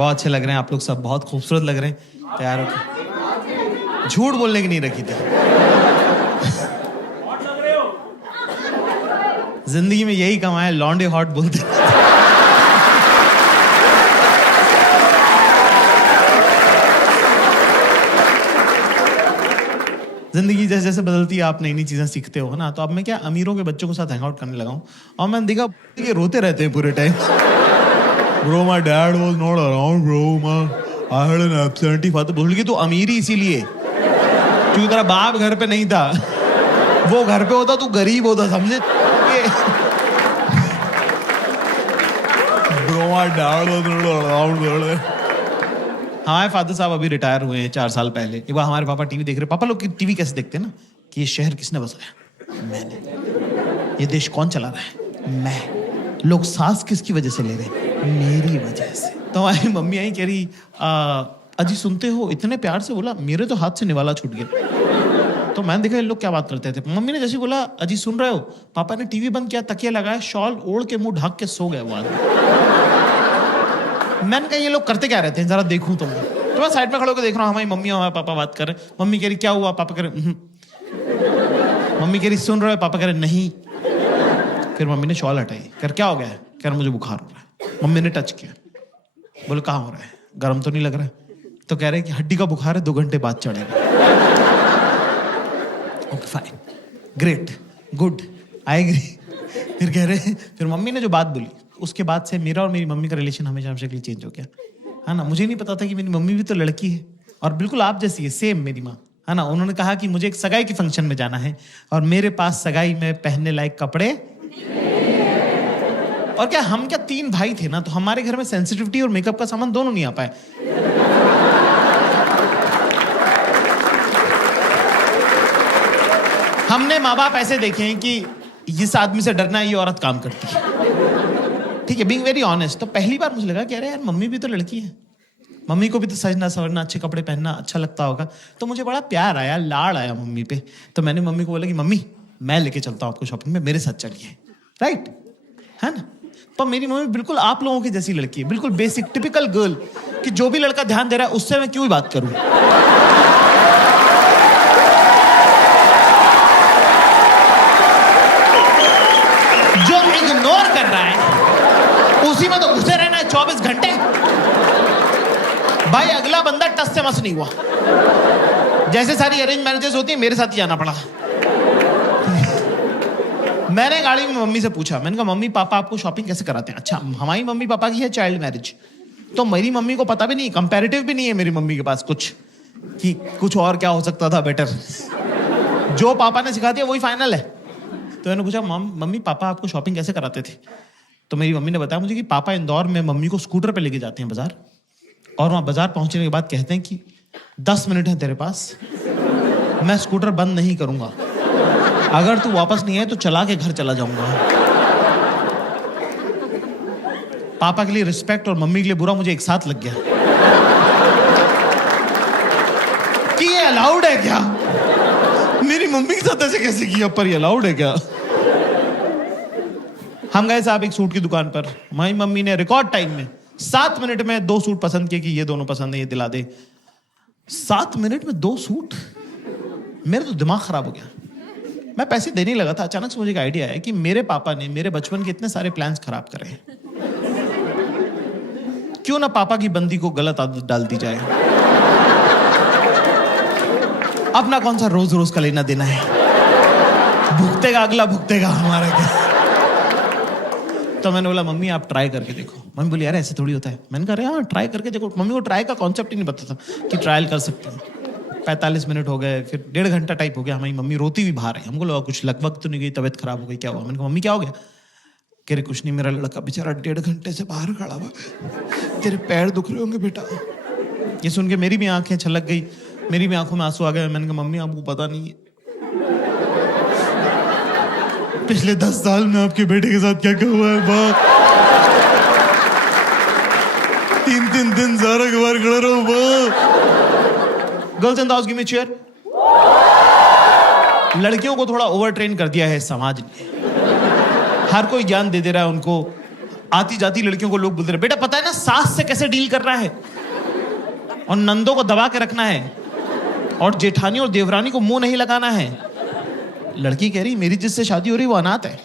बहुत अच्छे लग रहे हैं आप लोग सब, बहुत खूबसूरत लग रहे हैं। तैयार हो? झूठ बोलने की नहीं रखी थी। जिंदगी में यही कमाया, लॉन्डे हॉट बोलते। जिंदगी जैसे जैसे बदलती है आप नई नई चीजें सीखते हो ना। तो अब मैं क्या अमीरों के बच्चों के साथ हैंग आउट करने लगा हूं, और मैंने देखा ये रोते रहते हैं पूरे time. Bro, my dad was not around, bro. I had an absentee father. बोल की तू अमीर ही इसीलिए क्योंकि तेरा बाप घर पे नहीं था, वो घर पे होता तू गरीब होता, समझे? Bro, my dad was not around. हमारे फादर साहब अभी रिटायर हुए हैं 4 साल पहले। एक बार हमारे पापा टीवी देख रहे। पापा लोग टीवी कैसे देखते हैं ना, कि ये शहर किसने बसाया? मैंने। ये देश कौन चला रहा है? मैं। लोग सांस किसकी वजह से ले रहे हैं? मेरी वजह से। तो हमारी मम्मी आई कह रही अजी सुनते हो, इतने प्यार से बोला, मेरे तो हाथ से निवाला छूट गया। तो मैंने देखा ये लोग क्या बात करते थे। मम्मी ने जैसे बोला अजी सुन रहे हो, पापा ने टीवी बंद किया, तकिया लगाया, शॉल ओढ़ के मुंह ढक के सो गया वो आदमी। मैंने कहा ये लोग करते क्या रहते हैं, जरा देखूं तो मैं साइड में खड़े होकर देख रहा हूँ। हमारी मम्मी और हमारे पापा बात कर रहे हैं। मम्मी कह रही क्या हुआ? पापा कह रहे मम्मी कह रही सुन रहे हो? पापा कह रहे नहीं। फिर मम्मी ने शॉल हटाई, कर क्या हो गया है? कह रहा मुझे बुखार हो रहा है। मम्मी ने टच किया, बोले कहाँ हो रहा है? गर्म तो नहीं लग रहा है? तो कह रहे कि हड्डी का बुखार है, 2 घंटे बाद चढ़ेगा। Okay fine, great, good, I agree. फिर कह रहे, फिर मम्मी ने जो बात बोली उसके बाद से मेरा और मेरी मम्मी का रिलेशन हमेशा हमेशा के लिए चेंज हो गया, है ना। मुझे नहीं पता था कि मेरी मम्मी भी तो लड़की है और बिल्कुल आप जैसी है, सेम मेरी माँ, है ना। उन्होंने कहा कि मुझे एक सगाई के फंक्शन में जाना है और मेरे पास सगाई में पहनने लायक कपड़े, और क्या हम क्या 3 भाई थे ना, तो हमारे घर में सेंसिटिविटी और मेकअप का सामान दोनों नहीं आ पाए। हमने माँ बाप ऐसे देखे हैं कि इस आदमी से डरना है, ये औरत काम करती है, ठीक है, बीइंग वेरी ऑनेस्ट। तो पहली बार मुझे लगा कि अरे यार मम्मी भी तो लड़की है, मम्मी को भी तो सजना सवरना, अच्छे कपड़े पहनना अच्छा लगता होगा। तो मुझे बड़ा प्यार आया, लाड़ आया मम्मी पे। तो मैंने मम्मी को बोला कि मम्मी मैं लेके चलता हूँ आपको शॉपिंग में, मेरे साथ चलिए, राइट, है ना। पर मेरी मम्मी बिल्कुल आप लोगों की जैसी लड़की है, बिल्कुल बेसिक टिपिकल गर्ल, कि जो भी लड़का ध्यान दे रहा है उससे मैं क्यों ही बात करूं। जो इग्नोर कर रहा है उसी में तो घुसे रहना है 24 घंटे। भाई अगला बंदा टस से मस नहीं हुआ। जैसे सारी अरेंज मैरिजेस होती है, मेरे साथ ही जाना पड़ा। मैंने गाड़ी में मम्मी से पूछा, मैंने कहा मम्मी पापा आपको शॉपिंग कैसे कराते हैं? अच्छा, हमारी मम्मी पापा की है चाइल्ड मैरिज, तो मेरी मम्मी को पता भी नहीं, कंपैरेटिव भी नहीं है मेरी मम्मी के पास कुछ, कि कुछ और क्या हो सकता था बेटर। जो पापा ने सिखा दिया वही फाइनल है। तो मैंने पूछा मम्मी पापा आपको शॉपिंग कैसे कराते थे? तो मेरी मम्मी ने बताया मुझे कि पापा इंदौर में मम्मी को स्कूटर पे लेके जाते हैं बाजार, और वहां बाजार पहुंचने के बाद कहते हैं कि 10 मिनट है तेरे पास, मैं स्कूटर बंद नहीं करूंगा, अगर तू वापस नहीं आए तो चला के घर चला जाऊंगा। पापा के लिए रिस्पेक्ट और मम्मी के लिए बुरा मुझे एक साथ लग गया कि ये अलाउड है क्या? मेरी मम्मी के साथ ऐसे कैसे किया, पर ये अलाउड है क्या? हम गए साहब एक सूट की दुकान पर, हमारी मम्मी ने रिकॉर्ड टाइम में 7 मिनट में 2 सूट पसंद किए कि ये दोनों पसंद है, ये दिला दे। 7 मिनट में 2 सूट, मेरा तो दिमाग खराब हो गया। मैं पैसे देने लगा था, अचानक से मुझे एक आइडिया आया कि मेरे पापा ने मेरे बचपन के इतने सारे प्लान्स खराब करे हैं, क्यों ना पापा की बंदी को गलत आदत डाल दी जाए। अपना कौन सा रोज रोज का लेना देना है, भुगतेगा अगला, भुगतेगा हमारा क्या। तो मैंने बोला मम्मी आप ट्राई करके देखो। मम्मी बोली यार ऐसे थोड़ी होता है। मैंने कहा हाँ ट्राई करके देखो। मम्मी को ट्राई का कॉन्सेप्ट ही नहीं पता था कि ट्रायल कर सकते हैं। 45 मिनट हो गए, फिर 1.5 घंटा टाइप हो गया। हमारी मम्मी रोती भी बाहर है। हमको लगा कुछ लगभग तो नहीं गई, तबीयत खराब हो गई, क्या हुआ? मैंने कहा मम्मी क्या हो गया? कह रहे कुछ नहीं, मेरा लड़का बेचारा 1.5 घंटे से बाहर खड़ा हुआ, तेरे पैर दुख रहे होंगे बेटा। ये सुन के मेरी भी आंखें छलक गई, मेरी भी आंखों में आंसू आ गए। मैंने कहा मम्मी आपको पता नहीं है पिछले 10 साल में आपके बेटे के साथ क्या क्या हुआ है। बाप 3 दिन सारा के बाहर खड़ा रहा हूं। Girls and give me chair. लड़कियों को थोड़ा ओवर ट्रेन कर दिया है समाज ने, हर कोई ज्ञान दे रहा है उनको, आती जाती लड़कियों को लोग बोलते रहे, बेटा पता है ना सास से कैसे डील करना है, और नंदों को दबा के रखना है, और जेठानी और देवरानी को मुंह नहीं लगाना है। लड़की कह रही मेरी जिससे शादी हो रही वो अनाथ है।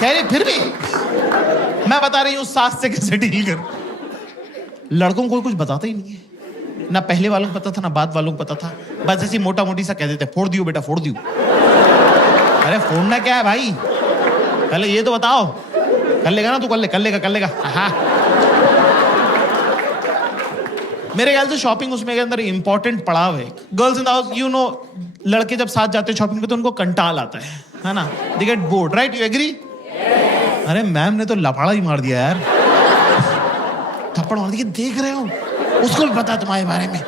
कह रही फिर भी मैं बता रही हूं सास से कैसे डील कर। लड़कों को कुछ बताता ही नहीं है, ना पहले वालों को पता था ना बाद वालों को पता था, बस ऐसी मोटा मोटी सा कह देते फोड़ दियो बेटा फोड़ दियो। अरे फोड़ना क्या है भाई, पहले ये तो बताओ। कर लेगा ना तू, कर लेगा। हाँ मेरे ख्याल से शॉपिंग उसमें के अंदर इंपॉर्टेंट पड़ाव है। Girls in the house, you know, लड़के जब साथ जाते हैं शॉपिंग पे तो उनको कंटाल आता है ना, they get bored, right, you agree? अरे मैम ने तो लफाड़ा ही मार दिया यार, थप्पड़ मार दिया, देख रहे हो, उसको भी पता तुम्हारे बारे में।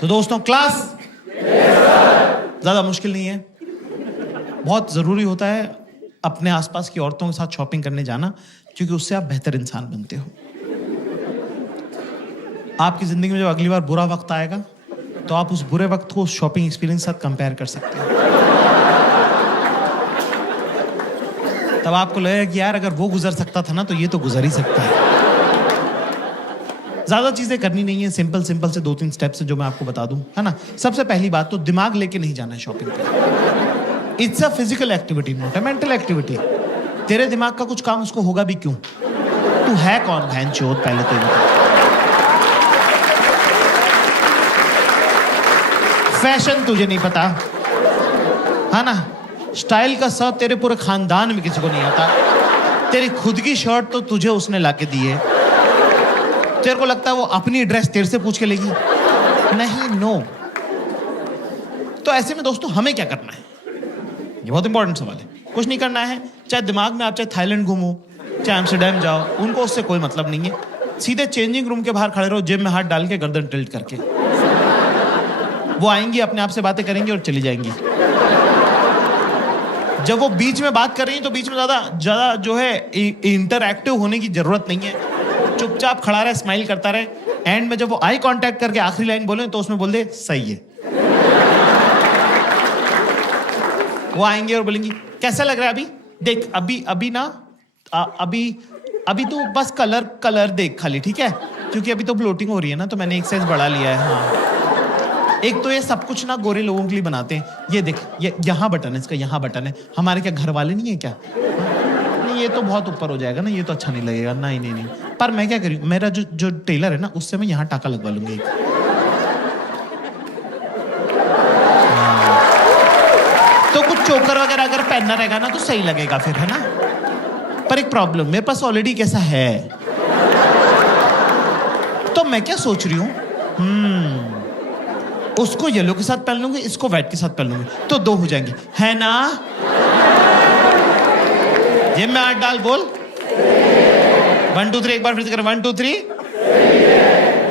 तो दोस्तों क्लास ज्यादा मुश्किल नहीं है, बहुत जरूरी होता है अपने आसपास की औरतों के साथ शॉपिंग करने जाना, क्योंकि उससे आप बेहतर इंसान बनते हो। आपकी जिंदगी में जब अगली बार बुरा वक्त आएगा तो आप उस बुरे वक्त को उस शॉपिंग एक्सपीरियंस के साथ कंपेयर कर सकते हैं। तब आपको लगेगा कि यार अगर वो गुजर सकता था ना तो ये तो गुजर ही सकता है। ज्यादा चीजें करनी नहीं है, सिंपल से 2-3 स्टेप्स जो मैं आपको बता दूं, है ना। सबसे पहली बात तो दिमाग लेके नहीं जाना है शॉपिंग पे। It's a physical activity, not a mental activity. तेरे दिमाग का कुछ काम उसको होगा भी क्यों? तू है कौन भैंचोद, पहले तो बता। फैशन तुझे नहीं पता, है ना। स्टाइल का सब तेरे पूरे खानदान में किसी को नहीं आता। तेरी खुद की शर्ट तो तुझे उसने लाके दी है, तेरे को लगता है वो अपनी ड्रेस तेरे से पूछ के लेगी? नहीं, नो। तो ऐसे में दोस्तों हमें क्या करना है, ये बहुत इंपॉर्टेंट सवाल है। कुछ नहीं करना है, चाहे दिमाग में आप चाहे थाईलैंड घूमो, चाहे एम्स्टर्डम जाओ, उनको उससे कोई मतलब नहीं है। सीधे चेंजिंग रूम के बाहर खड़े रहो, जेब में हाथ डाल के, गर्दन टिल्ट करके। वो आएंगी, अपने आप से बातें करेंगी और चली जाएंगी। जब वो बीच में बात कर रही है तो बीच में ज्यादा जो है इंटरएक्टिव होने की जरूरत नहीं है। चुपचाप खड़ा रहे, स्माइल करता रहे। एंड में जब वो आई कांटेक्ट करके आखिरी लाइन बोले तो उसमें बोल दे सही है। वो आएंगे और बोलेंगी कैसा लग रहा है अभी, देख अभी ना अभी तो बस कलर देख खाली, ठीक है, क्योंकि अभी तो ब्लोटिंग हो रही है ना, तो मैंने एक साइज बढ़ा लिया है। हाँ, एक तो ये सब कुछ ना गोरे लोगों के लिए बनाते हैं। ये देख, ये यहाँ बटन है, इसका यहाँ बटन है। हमारे क्या घर वाले नहीं है क्या? नहीं, ये तो बहुत ऊपर हो जाएगा ना, ये तो अच्छा नहीं लगेगा। नहीं। पर मैं क्या करूँ, मेरा जो टेलर है ना, उससे मैं यहाँ टाका लगवा लूंगी एक। तो कुछ चोकर वगैरह अगर पहनना रहेगा ना तो सही लगेगा फिर, है ना। पर एक प्रॉब्लम, मेरे पास ऑलरेडी कैसा है, तो मैं क्या सोच रही हूँ, उसको येलो के साथ पहन लूंगी, इसको व्हाइट के साथ पहन लूंगी, तो 2 हो जाएंगे, है ना। ये मैं हाथ डाल, बोल 1 2 3, एक बार फिर से कर, 1 2 3,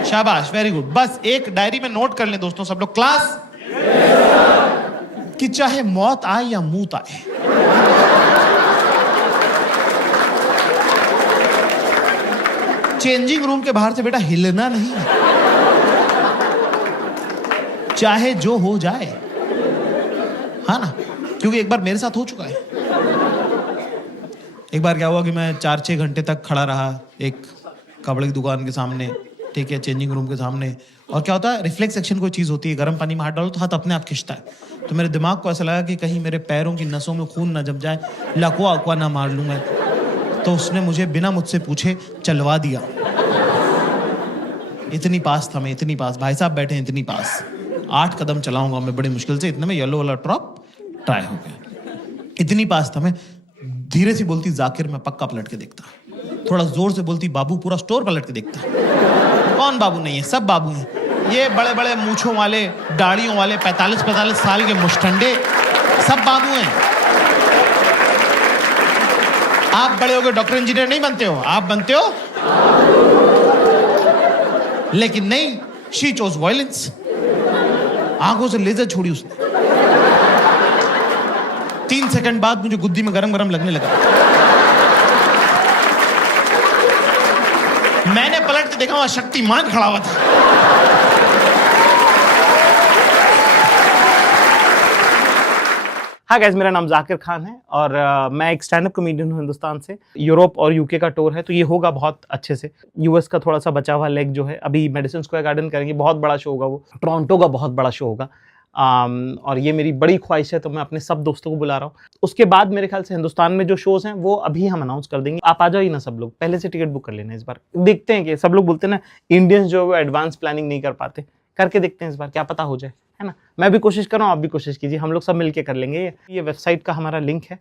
शाबाश, वेरी गुड। बस एक डायरी में नोट कर लें दोस्तों सब लोग, क्लास, कि चाहे मौत आए या मूत आए, चेंजिंग रूम के बाहर से बेटा हिलना नहीं, चाहे जो हो जाए, हाँ ना, क्योंकि एक बार मेरे साथ हो चुका है। एक बार क्या हुआ कि मैं 4-6 घंटे तक खड़ा रहा एक कपड़े की दुकान के सामने, ठीक है, चेंजिंग रूम के सामने। और क्या होता है, रिफ्लेक्स एक्शन कोई चीज़ होती है, गर्म पानी में हाथ डालो तो हाथ अपने आप खिंचता है। तो मेरे दिमाग को ऐसा लगा कि कहीं मेरे पैरों की नसों में खून ना जम जाए, लकवा अकवा ना मार लूँ मैं। तो उसने मुझे बिना मुझसे पूछे चलवा दिया। इतनी पास था मैं, इतनी पास, भाई साहब बैठे इतनी पास। 8 कदम चलाऊंगा मैं बड़ी मुश्किल से, इतने में येलो वाला ड्रॉप ट्राई हो गया। इतनी पास था मैं। धीरे से बोलती जाकिर, मैं पक्का पलट के देखता। थोड़ा जोर से बोलती बाबू, पूरा स्टोर पलट के देखता। कौन बाबू नहीं है, सब बाबू हैं। ये बड़े बड़े मूछों वाले, दाढ़ियों वाले, 45-45 साल के मुष्टंडे, सब बाबू हैं। आप बड़े होकर डॉक्टर इंजीनियर नहीं बनते हो, आप बनते हो, लेकिन नहीं, शी चोज वायलेंस। आंखों से लेजर छोड़ी उसने। 3 सेकंड बाद मुझे गुद्दी में गरम गरम लगने लगा। मैंने पलट के देखा, वहां शक्तिमान खड़ा हुआ था। हाँ गाइस, मेरा नाम जाकिर खान है और मैं एक स्टैंड अप कॉमेडियन हूँ हिंदुस्तान से। यूरोप और यूके का टूर है, तो ये होगा बहुत अच्छे से। यूएस का थोड़ा सा बचा हुआ लेग जो है, अभी मेडिसिन स्क्वायर गार्डन करेंगे, बहुत बड़ा शो होगा वो। टोरंटो का बहुत बड़ा शो होगा। और ये मेरी बड़ी ख्वाहिश है, तो मैं अपने सब दोस्तों को बुला रहा हूँ। उसके बाद मेरे ख्याल से हिंदुस्तान में जो शोज हैं वो अभी हम अनाउंस कर देंगे। आप आ जाओ ही ना सब लोग, पहले से टिकट बुक कर लेना इस बार। देखते हैं कि सब लोग बोलते हैं ना इंडियंस जो है वो एडवांस प्लानिंग नहीं कर पाते, करके देखते हैं इस बार, क्या पता हो जाए, है ना। मैं भी कोशिश कर रहा हूँ, आप भी कोशिश कीजिए, हम लोग सब मिलके कर लेंगे। ये वेबसाइट का हमारा लिंक है,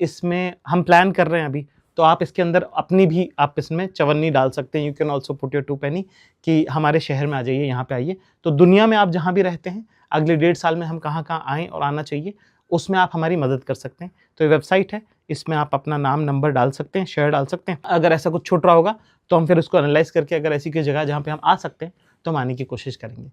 इसमें हम प्लान कर रहे हैं अभी, तो आप इसके अंदर अपनी भी आप इसमें चवन्नी डाल सकते हैं। You can also put your 2 penny कि हमारे शहर में आ जाइए, यहाँ पे आइए। तो दुनिया में आप जहाँ भी रहते हैं, अगले 1.5 साल में हम कहाँ कहाँ आएँ और आना चाहिए, उसमें आप हमारी मदद कर सकते हैं। तो ये वेबसाइट है, इसमें आप अपना नाम नंबर डाल सकते हैं, शहर डाल सकते हैं। अगर ऐसा कुछ छूट रहा होगा तो हम फिर उसको एनालाइज करके अगर ऐसी कोई जगह जहाँ पे हम आ सकते हैं तो हम आने की कोशिश करेंगे।